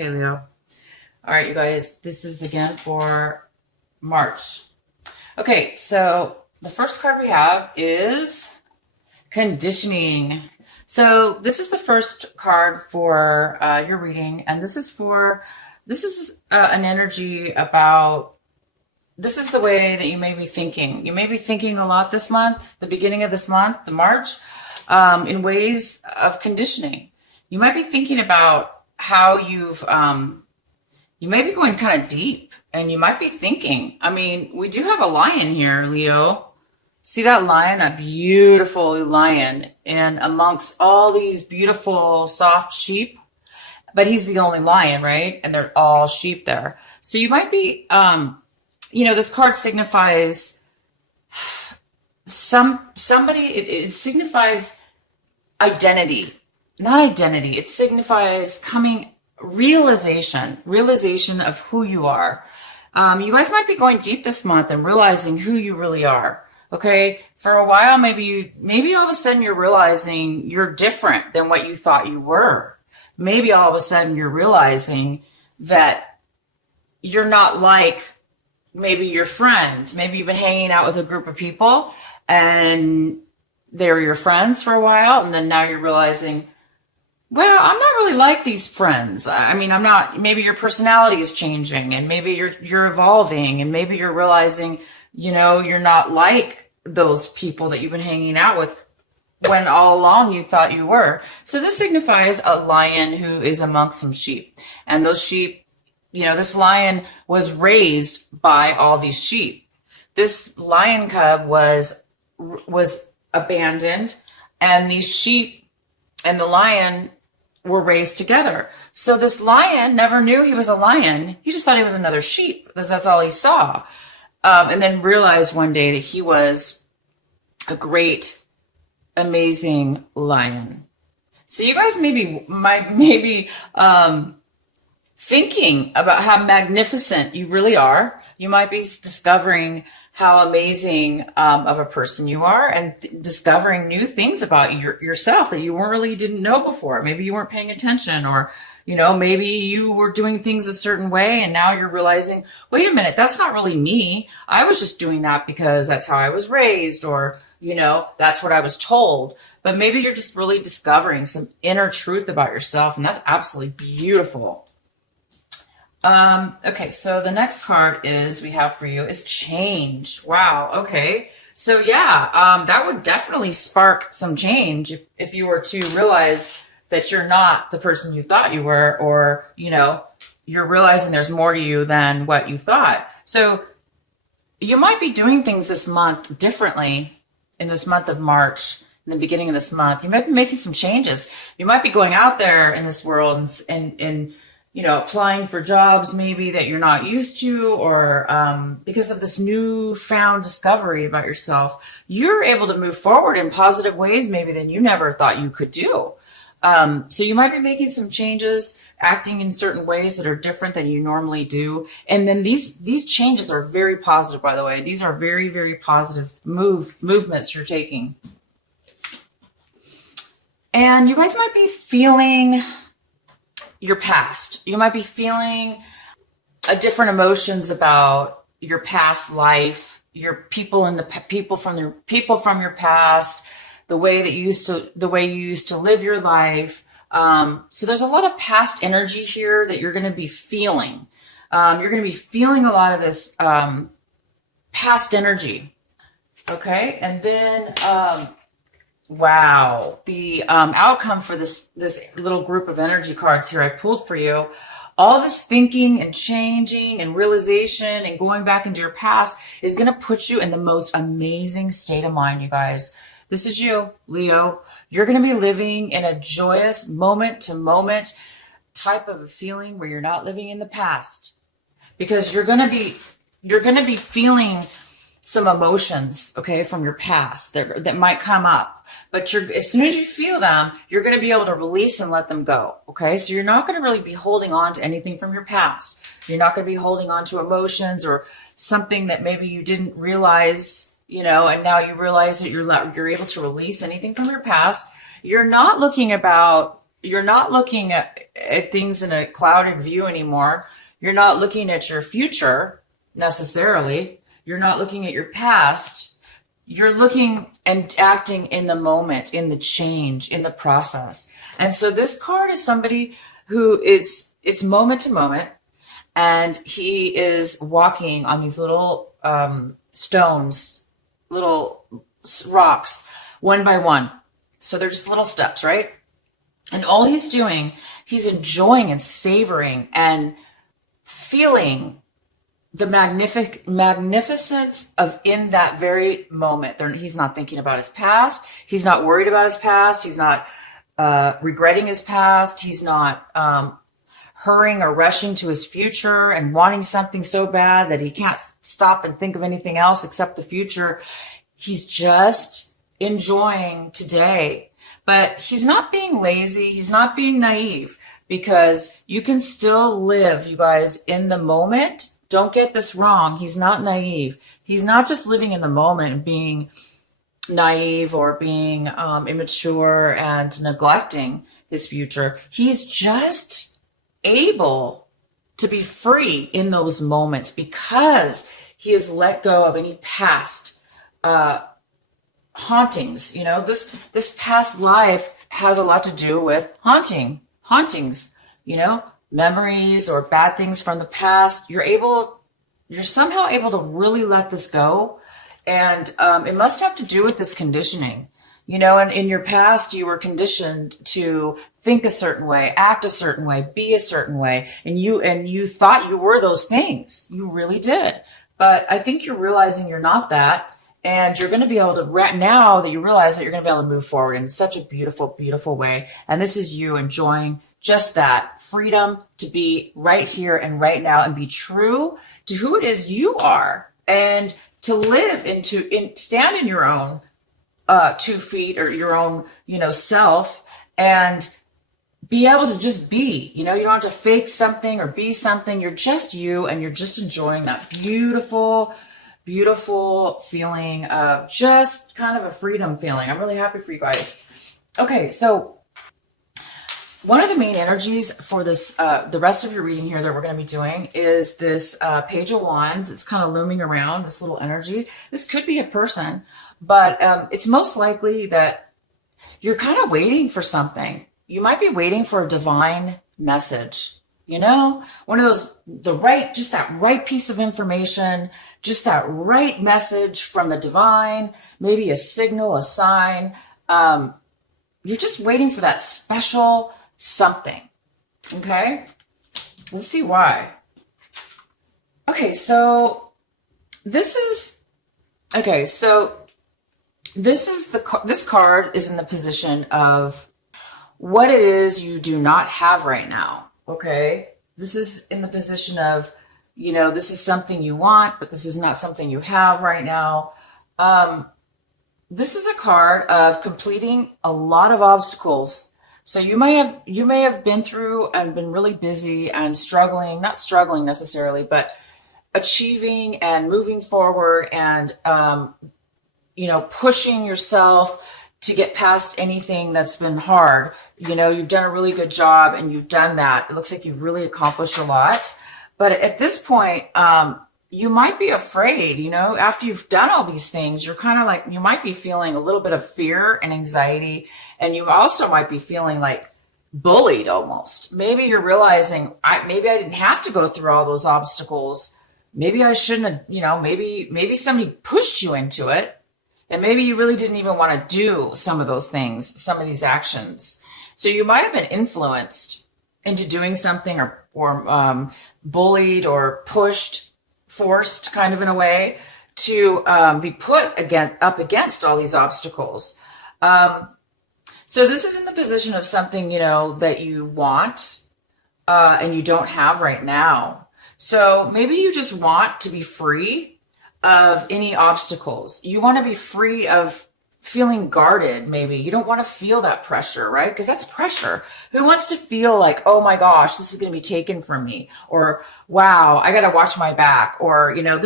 Okay, Leo. All right, you guys, this is again for March. Okay, so the first card we have is conditioning. So this is the first card for your reading, and this is an energy about, this is the way that you may be thinking. You may be thinking a lot this month, the beginning of this month, the March, in ways of conditioning. You might be thinking about how you may be going kind of deep, and you might be thinking, I mean, we do have a lion here, Leo. See that lion, that beautiful lion, and amongst all these beautiful soft sheep, but he's the only lion, right? And they're all sheep there. So you might be, this card signifies somebody, it signifies identity, not identity. It signifies realization of who you are. You guys might be going deep this month and realizing who you really are. Okay. For a while, maybe all of a sudden you're realizing you're different than what you thought you were. Maybe all of a sudden you're realizing that you're not like maybe your friends. Maybe you've been hanging out with a group of people and they were your friends for a while. And then now you're realizing, well, I'm not really like these friends. I mean, I'm not, maybe your personality is changing, and maybe you're evolving, and maybe you're realizing, you're not like those people that you've been hanging out with when all along you thought you were. So this signifies a lion who is amongst some sheep. And those sheep, this lion was raised by all these sheep. This lion cub was abandoned, and these sheep and the lion were raised together. So this lion never knew he was a lion. He just thought he was another sheep, because that's all he saw. And then realized one day that he was a great, amazing lion. So you guys might be thinking about how magnificent you really are. You might be discovering how amazing of a person you are, and discovering new things about yourself that you didn't know before. Maybe you weren't paying attention, or, maybe you were doing things a certain way, and now you're realizing, wait a minute, that's not really me. I was just doing that because that's how I was raised, or, that's what I was told. But maybe you're just really discovering some inner truth about yourself, and that's absolutely beautiful. Okay, so the next card we have for you is change. Wow. Okay. So yeah, that would definitely spark some change if you were to realize that you're not the person you thought you were, or, you're realizing there's more to you than what you thought. So you might be doing things this month differently in this month of March. In the beginning of this month, you might be making some changes. You might be going out there in this world and applying for jobs maybe that you're not used to, or because of this newfound discovery about yourself, you're able to move forward in positive ways maybe than you never thought you could do. So you might be making some changes, acting in certain ways that are different than you normally do. And then these changes are very positive, by the way. These are very, very positive movements you're taking. And you guys might be feeling your past. You might be feeling different emotions about your past life, your people from your past, the way you used to live your life. So there's a lot of past energy here that you're going to be feeling. You're going to be feeling a lot of this past energy. Okay, and then wow, the outcome for this little group of energy cards here I pulled for you, all this thinking and changing and realization and going back into your past is going to put you in the most amazing state of mind, you guys. This is you, Leo. You're going to be living in a joyous moment to moment type of a feeling where you're not living in the past, because you're going to be feeling some emotions, okay, from your past that might come up. But as soon as you feel them, you're going to be able to release and let them go. Okay. So you're not going to really be holding on to anything from your past. You're not going to be holding on to emotions or something that maybe you didn't realize, and now you realize that you're able to release anything from your past. You're not looking about you're not looking at things in a clouded view anymore. You're not looking at your future necessarily. You're not looking at your past. You're looking and acting in the moment, in the change, in the process. And so this card is somebody who it's moment to moment, and he is walking on these little stones, little rocks, one by one. So they're just little steps, right? And all he's doing, he's enjoying and savoring and feeling the magnificence of in that very moment. He's not thinking about his past. He's not worried about his past. He's not regretting his past. He's not hurrying or rushing to his future and wanting something so bad that he can't stop and think of anything else except the future. He's just enjoying today. But he's not being lazy. He's not being naive, because you can still live, you guys, in the moment. Don't get this wrong. He's not naive. He's not just living in the moment and being naive or being immature and neglecting his future. He's just able to be free in those moments because he has let go of any past hauntings. You know, this past life has a lot to do with hauntings, you know, memories or bad things from the past. You're somehow able to really let this go. And it must have to do with this conditioning, you know, and in your past, you were conditioned to think a certain way, act a certain way, be a certain way. And you thought you were those things. You really did. But I think you're realizing you're not that. And you're going to be able to, right now that you realize that, you're going to be able to move forward in such a beautiful, beautiful way. And this is you enjoying just that freedom to be right here and right now and be true to who it is you are, and to live stand in your own 2 feet, or your own, you know, self, and be able to just be, you know, you don't have to fake something or be something. You're just you, and you're just enjoying that beautiful, beautiful feeling of just kind of a freedom feeling. I'm really happy for you guys. Okay, so one of the main energies for this, the rest of your reading here that we're going to be doing is this Page of Wands. It's kind of looming around, this little energy. This could be a person, but it's most likely that you're kind of waiting for something. You might be waiting for a divine message. You know, one of those, just that right piece of information, just that right message from the divine, maybe a signal, a sign. You're just waiting for that special something. Okay, let's see why. Okay, so this card is in the position of what it is you do not have right now. Okay, this is in the position of, you know, this is something you want, but this is not something you have right now. This is a card of completing a lot of obstacles. So you may have been through and been really busy and struggling, not struggling necessarily, but achieving and moving forward and, you know, pushing yourself to get past anything that's been hard. You know, you've done a really good job and you've done that. It looks like you've really accomplished a lot. But at this point, you might be afraid, you know, after you've done all these things, you're kind of like, you might be feeling a little bit of fear and anxiety. And you also might be feeling like bullied almost. Maybe you're realizing, maybe I didn't have to go through all those obstacles. Maybe I shouldn't have, you know, maybe somebody pushed you into it. And maybe you really didn't even want to do some of those things, some of these actions. So you might have been influenced into doing something, or bullied or pushed, forced kind of in a way to be put up against all these obstacles. So this is in the position of something, you know, that you want and you don't have right now. So maybe you just want to be free of any obstacles. You want to be free of feeling guarded. Maybe you don't want to feel that pressure, right? Because that's pressure. Who wants to feel like, oh my gosh, this is going to be taken from me, or wow, I got to watch my back, or, you know,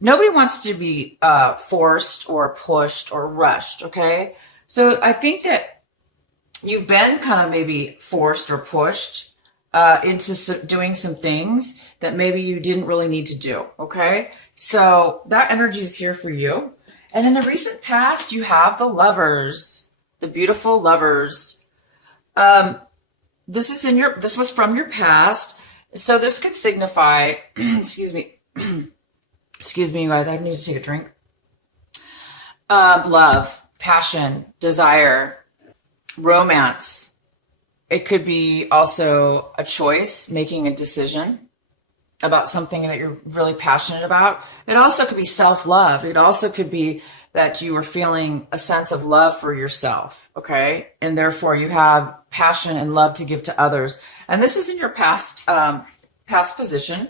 nobody wants to be forced or pushed or rushed. Okay. So I think that you've been kind of maybe forced or pushed into doing some things that maybe you didn't really need to do. Okay. So that energy is here for you. And in the recent past, you have the Lovers, the beautiful Lovers. This was from your past. So this could signify, excuse me, excuse me, you guys, I need to take a drink. Love, passion, desire, romance. It could be also a choice, making a decision about something that you're really passionate about. It also could be self-love. It also could be that you are feeling a sense of love for yourself, okay? And therefore you have passion and love to give to others. And this is in your past position.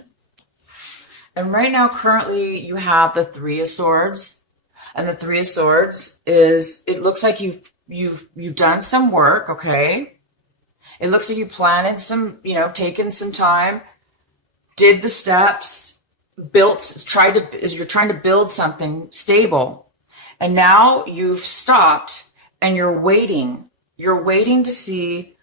And right now, currently, you have the Three of Swords. And the Three of Swords is, it looks like you've done some work, okay? It looks like you planted some, taken some time, did the steps, you're trying to build something stable. And now you've stopped and you're waiting. You're waiting to see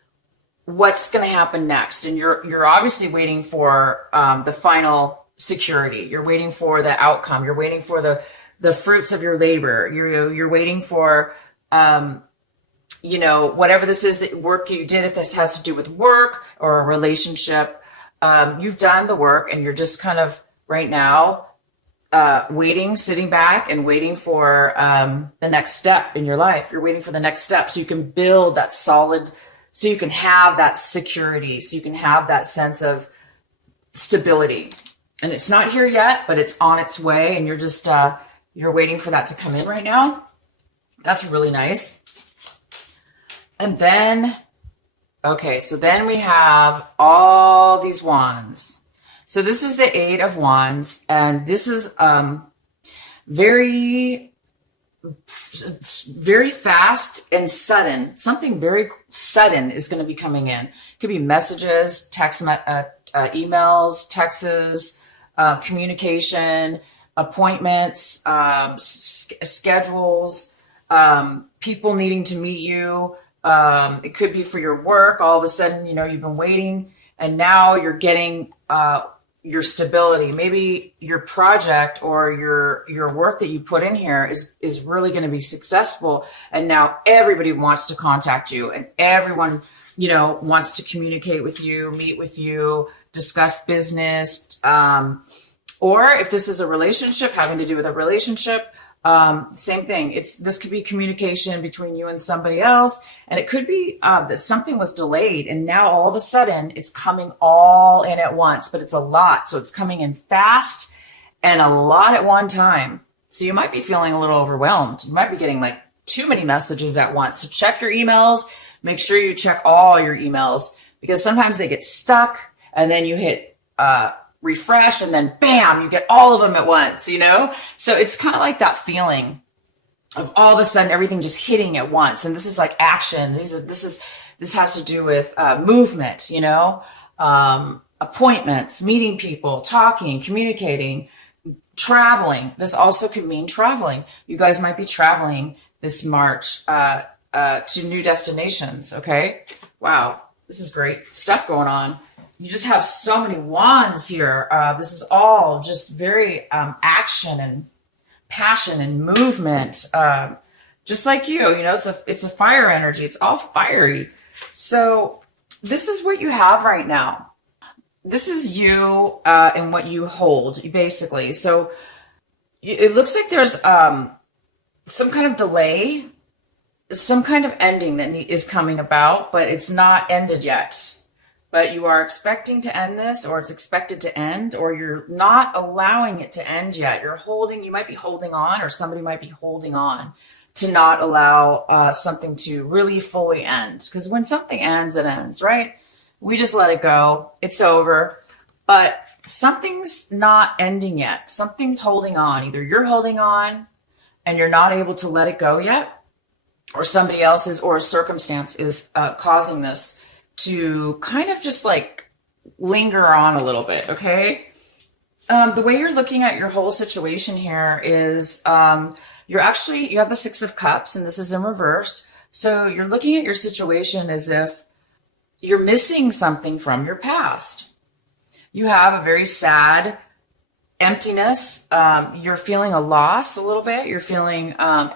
what's going to happen next. And you're obviously waiting for the final security. You're waiting for the outcome. You're waiting for the fruits of your labor. You're waiting for, whatever this is, that work you did, if this has to do with work or a relationship. You've done the work and you're just kind of right now waiting, sitting back and waiting for the next step in your life. You're waiting for the next step so you can build that solid, so you can have that security, so you can have that sense of stability. And it's not here yet, but it's on its way, and you're just you're waiting for that to come in right now. That's really nice. And then, okay, so then we have all these wands. So this is the Eight of Wands, and this is very fast and sudden. Something very sudden is going to be coming in. It could be messages, emails, texts, communication, appointments, schedules, people needing to meet you. It could be for your work. All of a sudden, you've been waiting and now you're getting your stability. Maybe your project or your work that you put in here is really going to be successful. And now everybody wants to contact you and everyone, wants to communicate with you, meet with you, discuss business. Or if this is a relationship, having to do with a relationship, same thing. This could be communication between you and somebody else. And it could be that something was delayed and now all of a sudden it's coming all in at once, but it's a lot. So it's coming in fast and a lot at one time. So you might be feeling a little overwhelmed. You might be getting like too many messages at once. So check your emails. Make sure you check all your emails because sometimes they get stuck and then you hit refresh and then bam, you get all of them at once, So it's kind of like that feeling of all of a sudden everything just hitting at once. And this is like action. This has to do with movement, appointments, meeting people, talking, communicating, traveling. This also could mean traveling. You guys might be traveling this March to new destinations. Okay. Wow. This is great stuff going on. You just have so many wands here. This is all just very action and passion and movement. Just like you, it's a fire energy. It's all fiery. So this is what you have right now. This is you and what you hold, basically. So it looks like there's some kind of delay, some kind of ending that is coming about, but it's not ended yet. But you are expecting to end this, or it's expected to end, or you're not allowing it to end yet. You might be holding on, or somebody might be holding on to not allow something to really fully end. Because when something ends, it ends, right? We just let it go. It's over. But something's not ending yet. Something's holding on. Either you're holding on and you're not able to let it go yet, or somebody else is, or a circumstance is causing this to kind of just like linger on a little bit, okay? The way you're looking at your whole situation here is you have the Six of Cups, and this is in reverse. So you're looking at your situation as if you're missing something from your past. You have a very sad emptiness. You're feeling a loss a little bit. You're feeling, as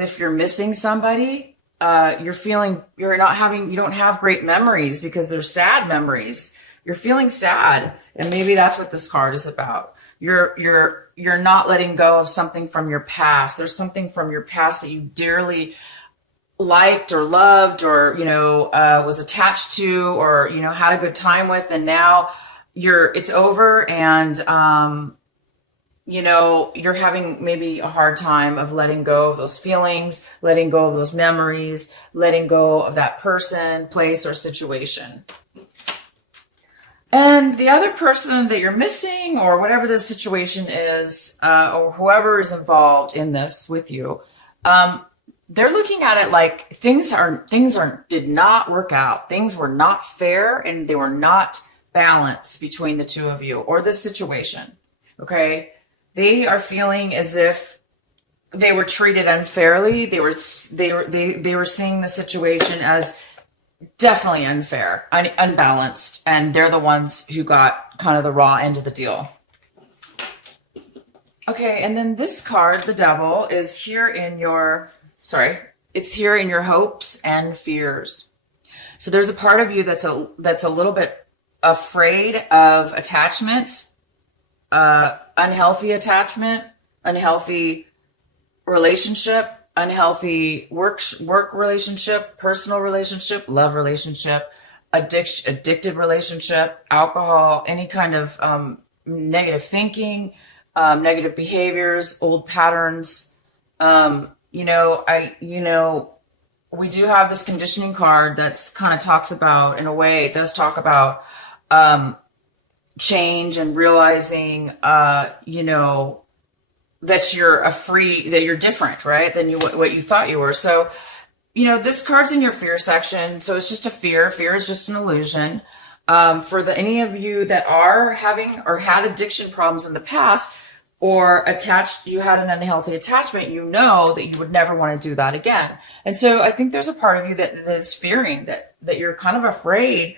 if you're missing somebody. You don't have great memories because they're sad memories. You're feeling sad. And maybe that's what this card is about. You're not letting go of something from your past. There's something from your past that you dearly liked or loved or, was attached to or, had a good time with. And now it's over and, you're having maybe a hard time of letting go of those feelings, letting go of those memories, letting go of that person, place, or situation. And the other person that you're missing or whatever the situation is, or whoever is involved in this with you, they're looking at it like things did not work out. Things were not fair and they were not balanced between the two of you or the situation. Okay. They are feeling as if they were treated unfairly. They were seeing the situation as definitely unfair, unbalanced, and they're the ones who got kind of the raw end of the deal. Okay, and then this card, the Devil, is here it's here in your hopes and fears. So there's a part of you that's a little bit afraid of attachment, unhealthy attachment, unhealthy relationship, unhealthy work relationship, personal relationship, love relationship, addicted relationship, alcohol, any kind of negative thinking, negative behaviors, old patterns. We do have this conditioning card that's kind of talks about, in a way, it does talk about change and realizing, that you're different, right? Than what you thought you were. So, this card's in your fear section. So it's just a fear. Fear is just an illusion. For any of you that are having or had addiction problems in the past or you had an unhealthy attachment, you know that you would never want to do that again. And so I think there's a part of you that is fearing that you're kind of afraid,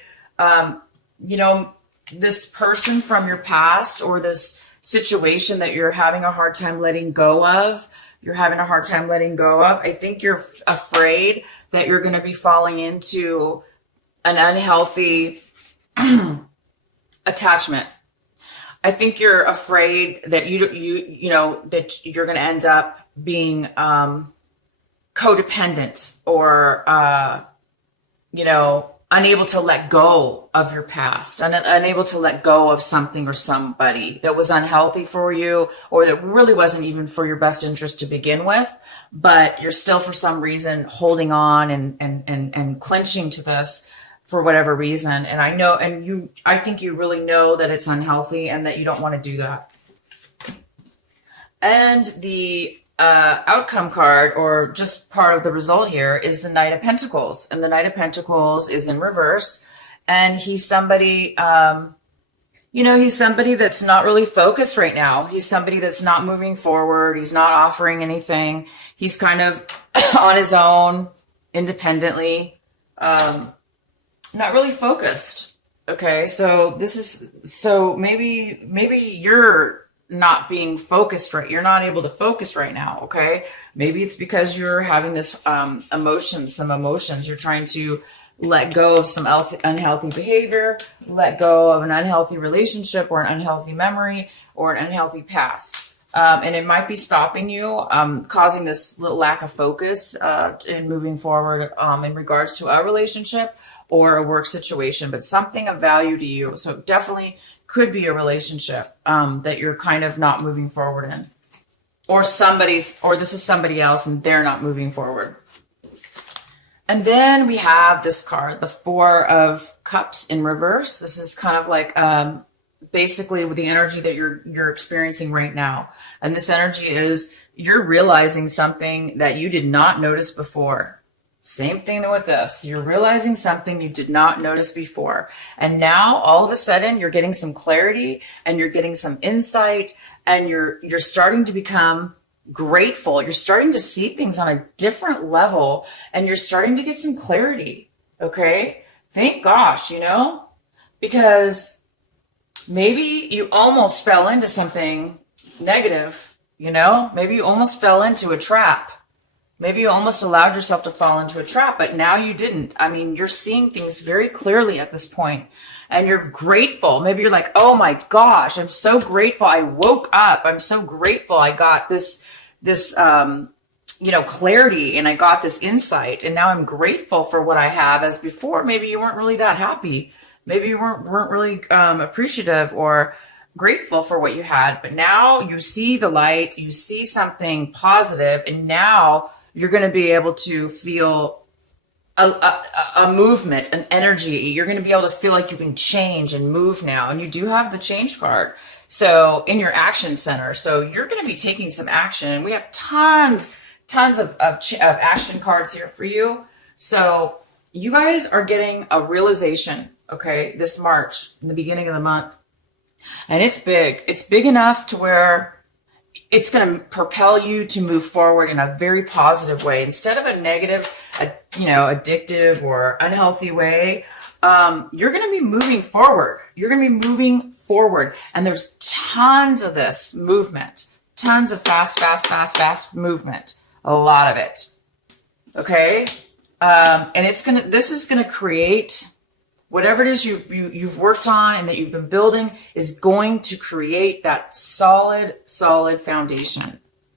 this person from your past or this situation that you're having a hard time letting go of. I think you're afraid that you're going to be falling into an unhealthy attachment. I think you're afraid that that you're going to end up being codependent or unable to let go of your past, unable to let go of something or somebody that was unhealthy for you or that really wasn't even for your best interest to begin with, but you're still for some reason holding on and clenching to this for whatever reason. And I think you really know that it's unhealthy and that you don't want to do that. And the outcome card, or just part of the result here, is the Knight of Pentacles. And the Knight of Pentacles is in reverse. And he's somebody, he's somebody that's not really focused right now. He's somebody that's not moving forward. He's not offering anything. He's kind of on his own, independently, not really focused. Okay, so maybe you're not being focused right. You're not able to focus right now. Okay. Maybe it's because you're having this, some emotions. You're trying to let go of some unhealthy behavior, let go of an unhealthy relationship or an unhealthy memory or an unhealthy past. And it might be stopping you, causing this little lack of focus, in moving forward, in regards to a relationship or a work situation, but something of value to you. So definitely could be a relationship that you're kind of not moving forward in, or this is somebody else and they're not moving forward. And then we have this card, the Four of Cups in reverse. This is kind of like basically with the energy that you're experiencing right now. And this energy is you're realizing something that you did not notice before. Same thing with this. You're realizing something you did not notice before. And now all of a sudden you're getting some clarity and you're getting some insight and you're starting to become, grateful. You're starting to see things on a different level, and you're starting to get some clarity. Okay? Thank gosh, because maybe you almost fell into something negative, maybe you almost fell into a trap. Maybe you almost allowed yourself to fall into a trap, but now you didn't. I mean, you're seeing things very clearly at this point, and you're grateful. Maybe you're like, oh my gosh, I'm so grateful. I woke up. I'm so grateful. I got this clarity, and I got this insight, and now I'm grateful for what I have. As before, maybe you weren't really that happy. Maybe you weren't really appreciative or grateful for what you had, but now you see the light, you see something positive, and now you're going to be able to feel a movement, an energy. You're going to be able to feel like you can change and move now. And you do have the change card. So in your action center. So you're going to be taking some action. And we have tons of action cards here for you. So you guys are getting a realization, okay, this March, in the beginning of the month. And it's big. It's big enough to where it's going to propel you to move forward in a very positive way. Instead of a negative, addictive or unhealthy way, you're going to be moving forward. You're going to be moving forward. And there's tons of this movement, tons of fast movement, a lot of it. Okay. And this is going to create whatever it is you've worked on and that you've been building is going to create that solid foundation.